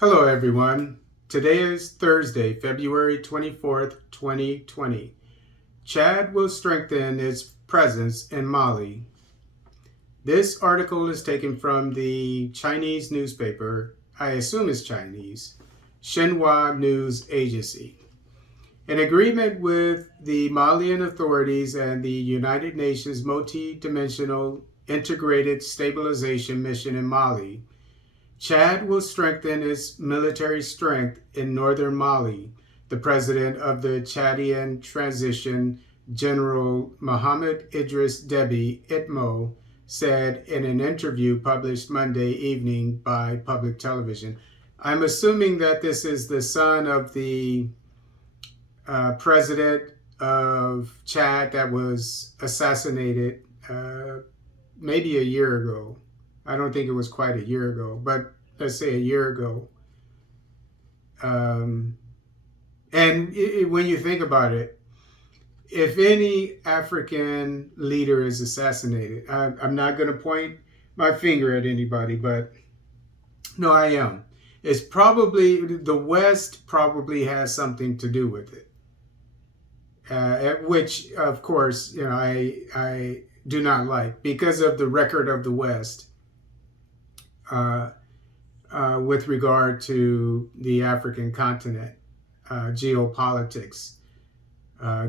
Hello, everyone. Today is Thursday, February 24th, 2020. Chad will strengthen its presence in Mali. This article is taken from the Chinese newspaper, I assume it's Chinese, Xinhua News Agency. In agreement with the Malian authorities and the United Nations Multi-Dimensional Integrated Stabilization Mission in Mali, Chad will strengthen its military strength in northern Mali, the president of the Chadian Transition, General Mohamed Idris Deby Itno, said in an interview published Monday evening by public television. I'm assuming that this is the son of the president of Chad that was assassinated maybe a year ago. I don't think it was quite a year ago, but let's say a year ago. When you think about it, if any African leader is assassinated, I'm not going to point my finger at anybody, but no, I am. It's probably the West probably has something to do with it. Which, of course, I do not like because of the record of the West with regard to the African continent, geopolitics,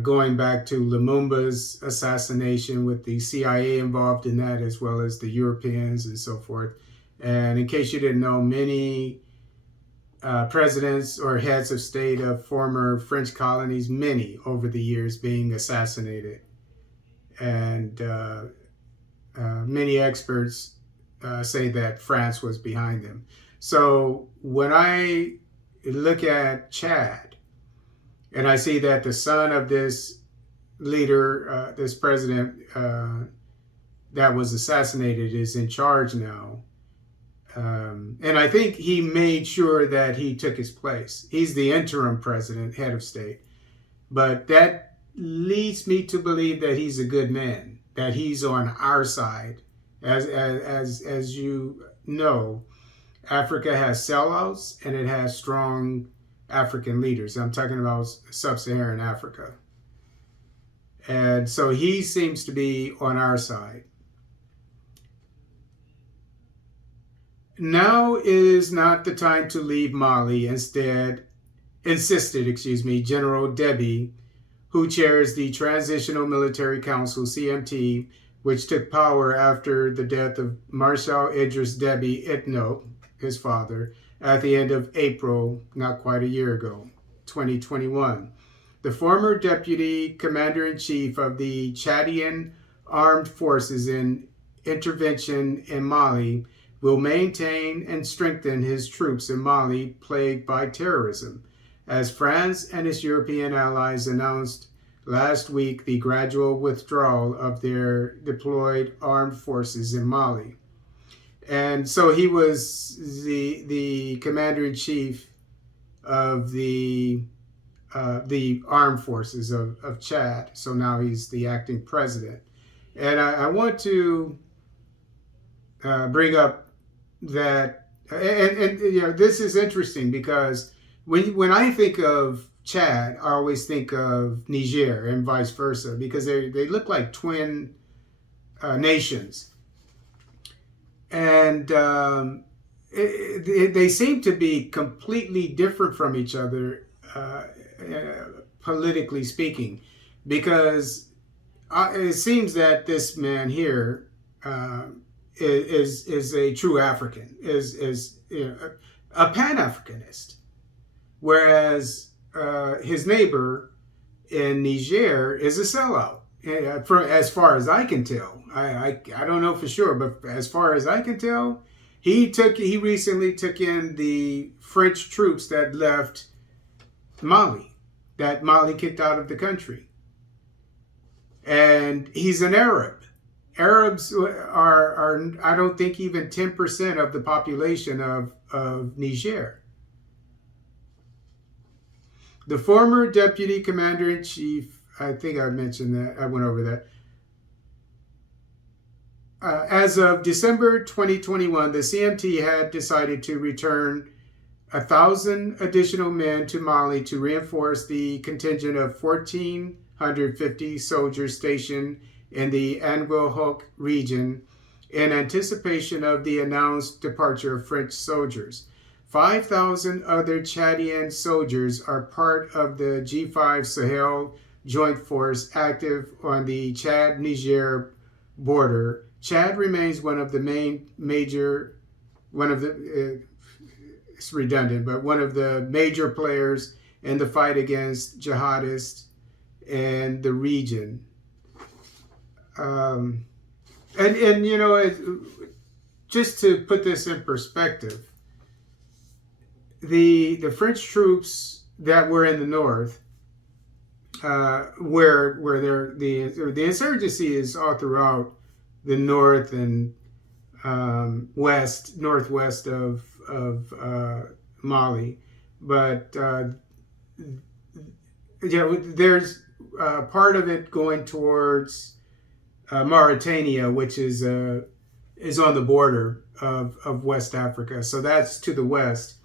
going back to Lumumba's assassination with the CIA involved in that, as well as the Europeans and so forth. And in case you didn't know, many presidents or heads of state of former French colonies, many over the years being assassinated. And many experts say that France was behind them. So when I look at Chad and I see that the son of this leader, this president that was assassinated is in charge now, and I think he made sure that he took his place. He's the interim president, head of state. But that leads me to believe that he's a good man, that he's on our side. As you know, Africa has sellouts and it has strong African leaders. I'm talking about sub-Saharan Africa. And so he seems to be on our side. Now is not the time to leave Mali, insisted General Deby, who chairs the Transitional Military Council, CMT, which took power after the death of Marshal Idris Deby Itno, his father, at the end of April, not quite a year ago, 2021. The former deputy commander-in-chief of the Chadian Armed Forces in intervention in Mali will maintain and strengthen his troops in Mali plagued by terrorism, as France and its European allies announced last week the gradual withdrawal of their deployed armed forces in Mali. And so he was the commander-in-chief of the armed forces of Chad. So now he's the acting president. And I want to bring up that, and this is interesting because when I think of Chad, I always think of Niger and vice versa, because they look like twin nations. And they seem to be completely different from each other, politically speaking, because it seems that this man here is a true African, is a Pan-Africanist, whereas his neighbor in Niger is a sellout. As far as I can tell, I don't know for sure, but as far as I can tell, he recently took in the French troops that left Mali, that Mali kicked out of the country, and he's an Arab. Arabs are I don't think even 10% of the population of Niger. The former deputy commander-in-chief, I think I mentioned that, I went over that. As of December 2021, the CMT had decided to return 1,000 additional men to Mali to reinforce the contingent of 1,450 soldiers stationed in the Anguilhoc region in anticipation of the announced departure of French soldiers. 5,000 other Chadian soldiers are part of the G5 Sahel Joint Force active on the Chad-Niger border. Chad remains one of the it's redundant, but one of the major players in the fight against jihadists in the region. And you know, just to put this in perspective, the French troops that were in the north, where the insurgency is all throughout the north and northwest of Mali, but there's part of it going towards Mauritania, which is on the border of West Africa. So that's to the west.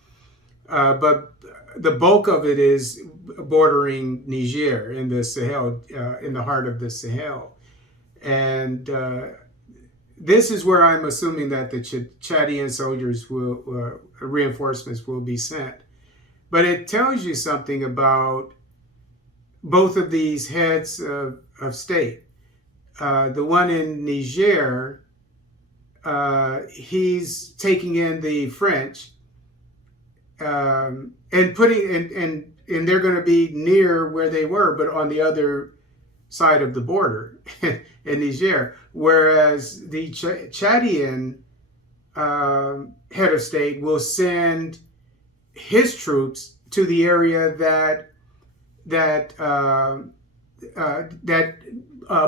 But the bulk of it is bordering Niger in the Sahel, in the heart of the Sahel. And this is where I'm assuming that the Chadian soldiers reinforcements will be sent. But it tells you something about both of these heads of state. The one in Niger, he's taking in the French, and they're going to be near where they were, but on the other side of the border in Niger. Whereas the Chadian head of state will send his troops to the area that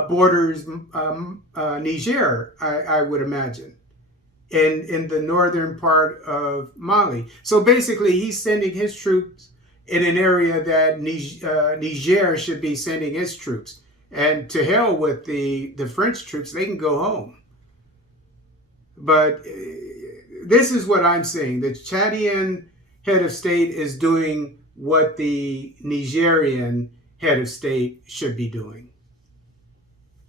borders Niger, I would imagine, in the northern part of Mali. So basically, he's sending his troops in an area that Niger should be sending its troops. And to hell with the French troops, they can go home. But this is what I'm saying. The Chadian head of state is doing what the Nigerian head of state should be doing.